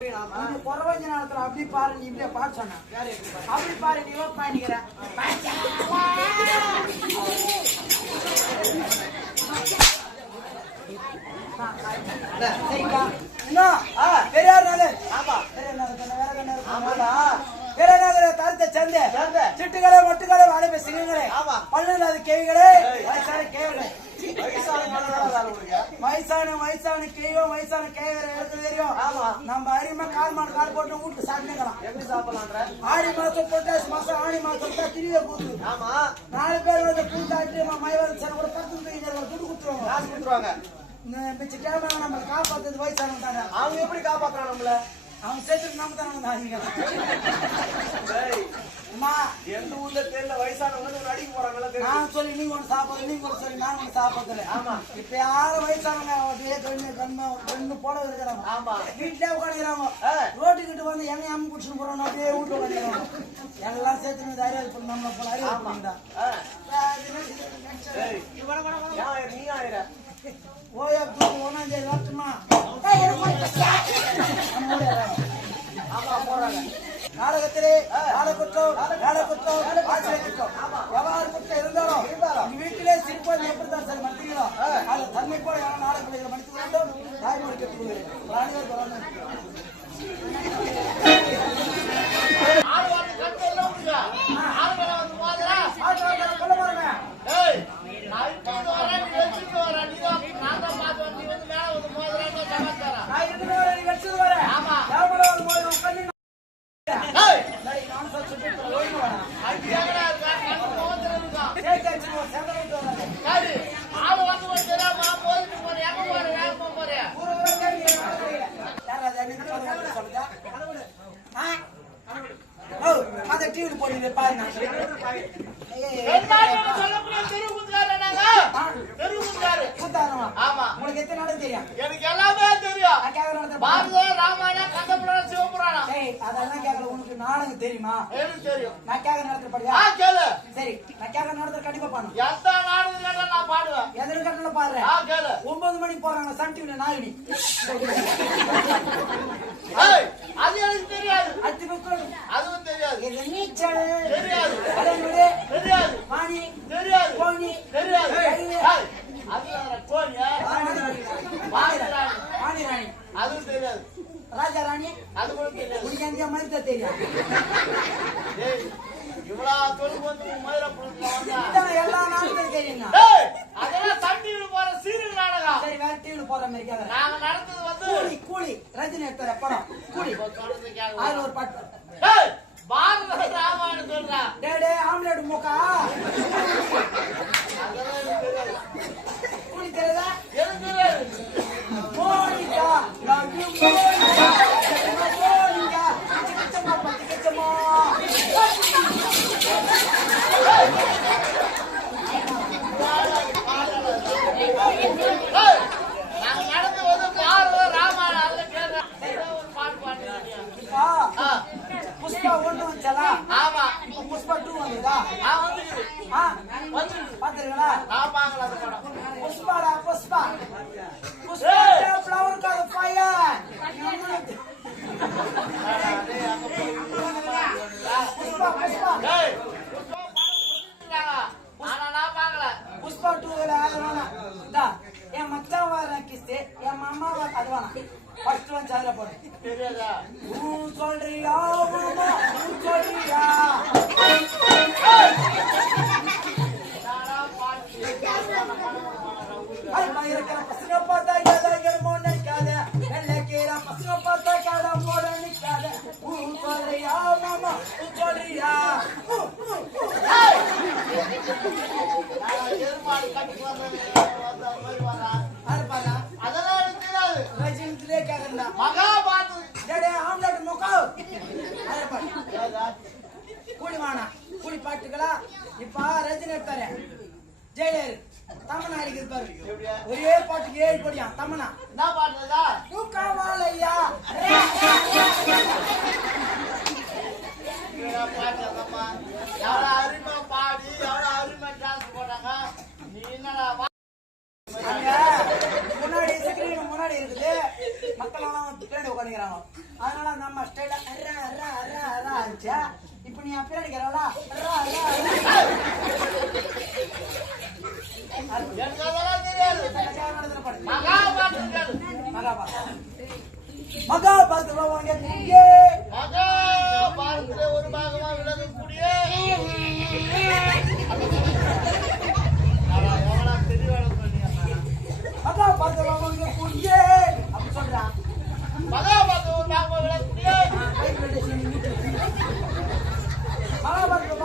கொஞ்ச நேரத்துல அப்படி பாரு நீ இப்படியே பாட்டு சொன்ன அப்படி பாரு நீ பண்ணிக்கிற பெரியார் நாள் தருத்த சந்தை சிட்டுகளே மொட்டுகளே வாழைப்பை சிங்கங்களே பல்லுல அது கேவிகளே வயசான கேவர்களே வயசான கேவோ வயசான கேவரை எடுத்து தெரியும் நம்ம அரிமா கால் போட்டு வீட்டு சாப்பிட்டுக்கலாம் எப்படி சாப்பிடலாம் ஆடி மாசம் பொட்டாசி மாசம் ஆடி மாசம் திரிய கூத்து 4 பேர் வந்து பூத்தாட்டு மயவரம் சேர கூட 10 துட்டு குத்துருவாங்க மிச்ச கேமரா நம்ம காப்பாத்துறது வயசானவங்க தானே அவங்க எப்படி காப்பாத்துறாங்க நம்மள அவங்க சேர்த்துட்டு நம்ம தானே எந்த ஊர்ல தெரியல வயசானவங்க அடிக்க போறாங்க நான் சொல்லி நீங்க ஒண்ணு சாப்பிடுறது நீங்க ஒண்ணு சொல்லி நான் ஒண்ணு சாப்பிடுறது ஆமா இப்ப யாரும் வயசானவங்க அப்படியே கண்ணு போட இருக்கிறாங்க ஆமா வீட்டுல உட்காந்துக்கிறாங்க ரோட்டுக்கிட்டு வந்து எங்க அம்மி குடிச்சுட்டு போறோம் அப்படியே வீட்டு உட்காந்துக்கிறாங்க எல்லாம் சேர்த்து அறியாது பண்ண நம்ம போல அறியாது பண்ணா நீ ஆயிர ஓயா ஒன்னாம் தேதி வரட்டுமா நாடகத்திலே நாடகுற்றம் ஆசிரியர் குற்றம் எவ்வாறு குற்றம் இருந்தாலும் வீட்டிலே சிரிப்பது எப்படித்தான் சரி மத்தியோ அது தன்மை போல யாரும் நாடகங்களை மடித்து வேண்டும் தாய்மொழி கற்றுக்கொள்கிறேன் போடுங்க பாருங்க உங்களுக்கு எத்தனை நாடகம் தெரியும் எனக்கு எல்லாமே தெரியும் பாரத ராமாயணம் கந்தபுராணம் சிவபுராணம் அதெல்லாம் கேட்கல உனக்கு நாடகம் தெரியுமா எனக்கு தெரியும் நான் கேட்க நடத்துற படியா கேளு சரி நான் கேட்க நடத்துற கண்டிப்பா பாடு எந்த நாடகம் நான் பாடுவேன் எதிர கட்டல பாடுறேன் கேளு 9 மணிக்கு போறாங்க சன் டிவில நாகினி அது எனக்கு தெரியாது அதுவும் தெரியாது நீச்சல் தெரியாது தெரியாது மாணி தெரியாது கோணி தெரியாது அதுவும் தெரியாது ராஜா ராணி அது கூட தெரியாது உனக்கு எங்க மதித்த தெரியாது இவ்வளவு தொழில் வந்து மதுரை எல்லா நாளும் தெரியுங்க அதெல்லாம் சன் டிவில போற சீரியல் நாடகம் சரி வேற டிவில போற மாதிரி நாங்க நடந்தது வந்து கூலி ரஜினி எடுத்த படம் கூலி அதுல ஒரு பாட்டு பாரத ராமாயணம் சொல்றா டே ஆம்லெட் மூக்கா கூலி தெரியுதா எனக்கு தெரியாது மோனிகா லவ் யூ மோனிகா கிச்சமா பத்தி கிச்சமா நாங்க நடந்து வந்து பாரத ராமாயணம் அதுல கேட்க ஒரு பாட்டு பாட்டு புஷ்பா 1 வந்துச்சலா ஆமா புஷ்பா 2 வந்துதா வந்து பாத்துறீங்களா நான் பாக்கல அந்த படம் புஷ்பா ஃப்ளவர் கால் ஃபயர் புஷ்பா டேய் ஆனா நான் பாக்கல புஷ்பா 2 ல ஆனா என் மச்சான் வர கிஸ்து என் மாமா வர அதுவானா ஃபர்ஸ்ட் ஒன் சால போடு தெரியாதா ஊ சொல்றியா மாமா ஊ சொல்றியா ஐ மயிரக்கற பசங்க பார்த்தா ஏதோ மோன நிக்காத வெள்ளக்கேரா பசங்க பார்த்தா காடா மோன நிக்காத ஊ சொல்றியா மாமா ஊ சொல்றியா எருமாடு கட்டி வந்த மாதிரி வரா அர்பாடா அதெல்லாம் எனக்கு தெரியாது ரஜினிலே கேக்குறா மகாபாரத டேடே ஆம்லெட் முக்கா அர்பாடா கூடிவானா கூடி பாட்டுகளா இப்ப ரஜினி எடுத்தாரே ஜெயலலிதா தமிழ்நாடு இருப்பாரு ஒரே பாட்டுக்கு 7 கோடியா தமிழா என்ன பாட்டுதா தூக்காவாலையா பாட்டுமா எவ்வளவு அருமை பாடி எவ்வளவு அருமை டான்ஸ் போட்டாங்க நீ என்னடா முன்னாடி ஸ்கிரீன் முன்னாடி இருக்குது மக்கள் எல்லாம் பின்னாடி உட்காந்துக்கிறாங்க. அதனால நம்ம ஸ்டைல ஆச்சா. இப்ப நீ அப்படி அடிக்கிறவளா மகாபாரதத்துல ஒரு பாகமா விலகக்கூடிய மகாபாரதத்துல கூடிய அப்படி சொல்றான். மகாபாரதம் ஒரு பாகமா விலகக்கூடிய மகாபாரதம்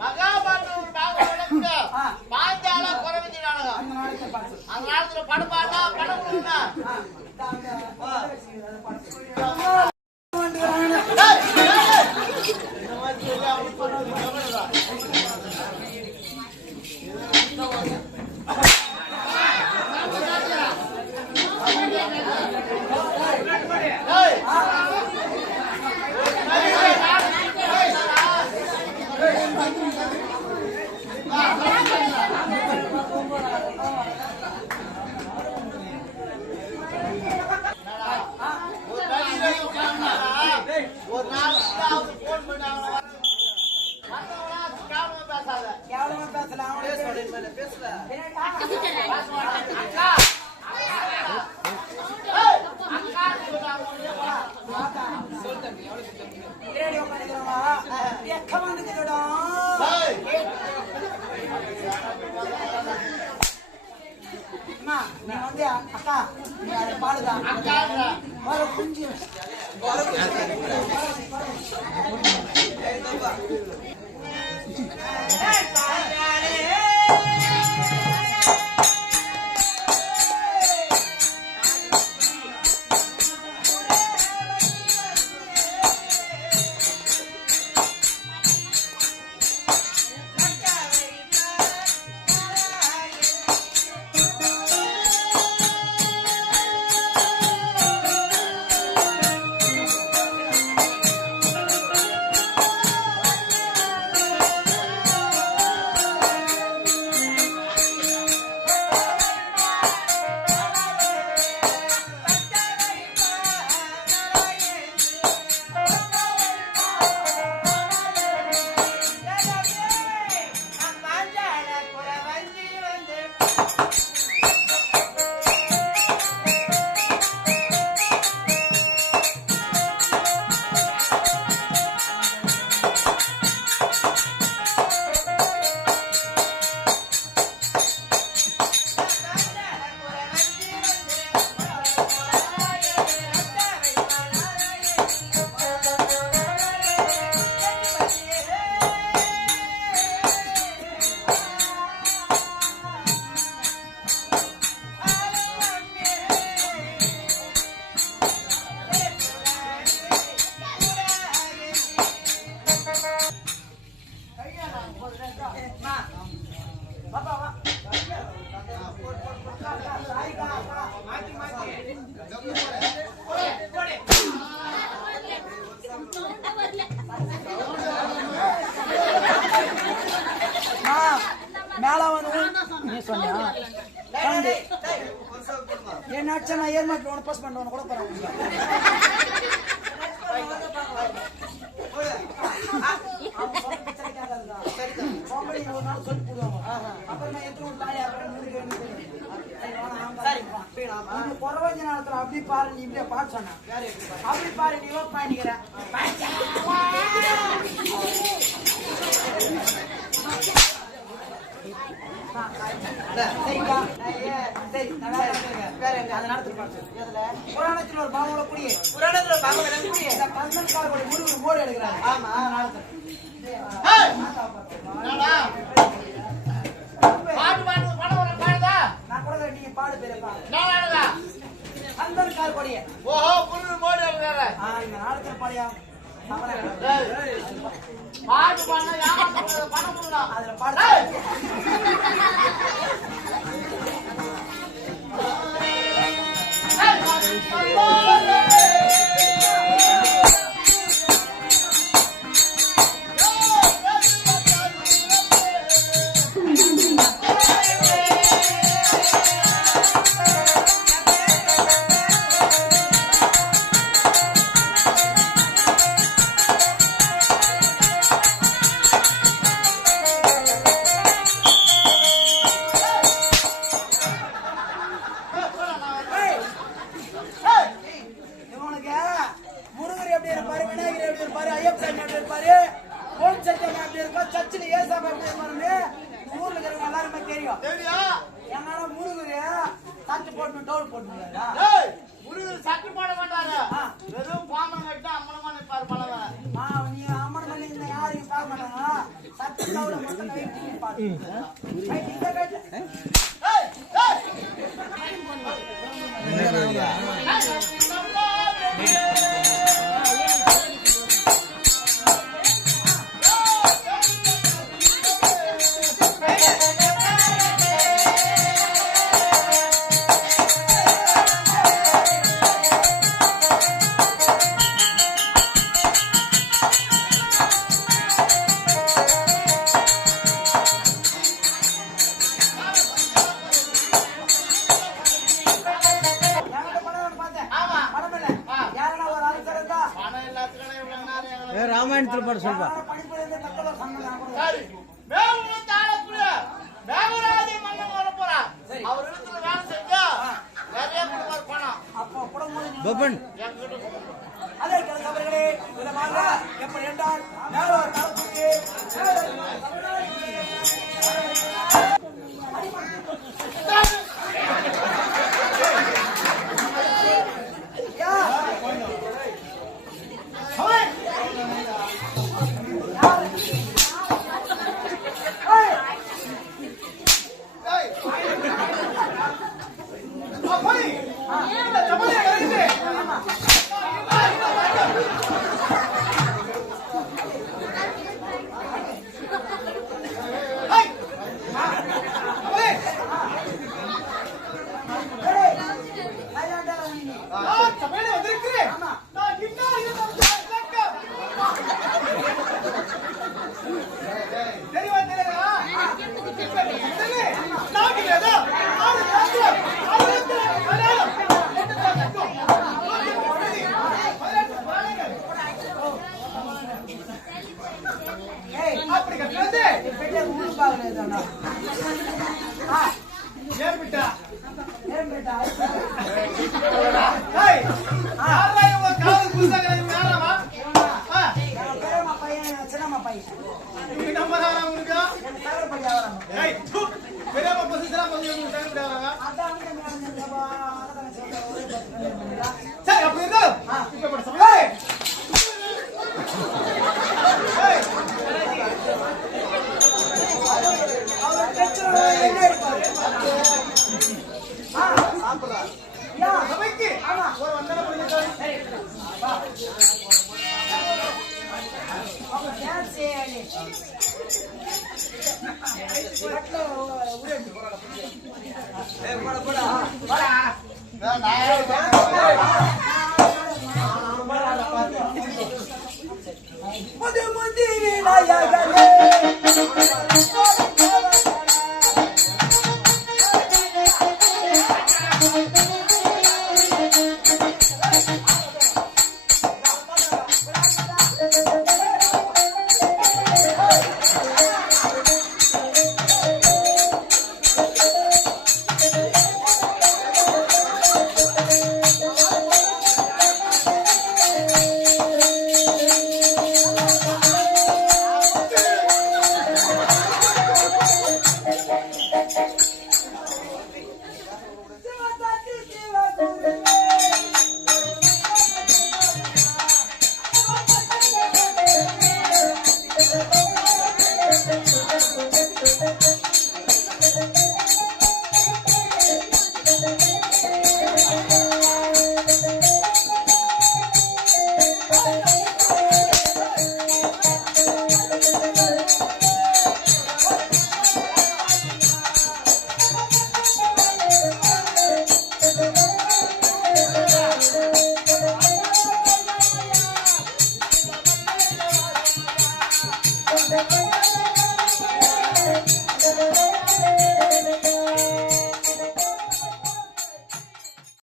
மகாபாரதம் ஒரு பாகம் விலகக்கூடிய பாஞ்சால குறவஞ்சி நாடகம். அந்த நாடகத்துல படம் பாட்டா படம் கொடுத்தா ஒரு நாள் போன் பண்ணாங்க கேவலமா பேசலாம். நீ வந்து அக்கா நீ அதை பாடுதான் குஞ்சு மேல வந்து நீ சொன்னியா ஏன் நடிச்சா நான் ஏர்மாட்டில் ஒன்று பாஸ் பண்ண கூட போறேன். ஒரு நாள் சொல்லி போடுவாங்க. அப்புறம் நான் எத்தனை குறவஞ்ச நேரத்துல அப்படி பாரு நீ இப்படியே பாட்டு சொன்ன அப்படி பாரு நீ பண்ணிக்கிற புராணத்தில் ஒரு பாகோட கூடிய கந்தன்காரோட முருகன் மோடி எடுக்கிறாங்க. ஆமா நான் கூட நீங்க பாடு பேருப்பா கந்தன்கார் கொடிய இந்த நாடகத்தில் பாடியா பாட்டு பண்ண பணம் அதுல பாடு ராமாயணத்தில் பாட சொல்வா பபன் அதே கலசவர்களே விதமாக எப்படி என்றால் மேலோர் காலத்துக்கு முதி முதி விநாயகனே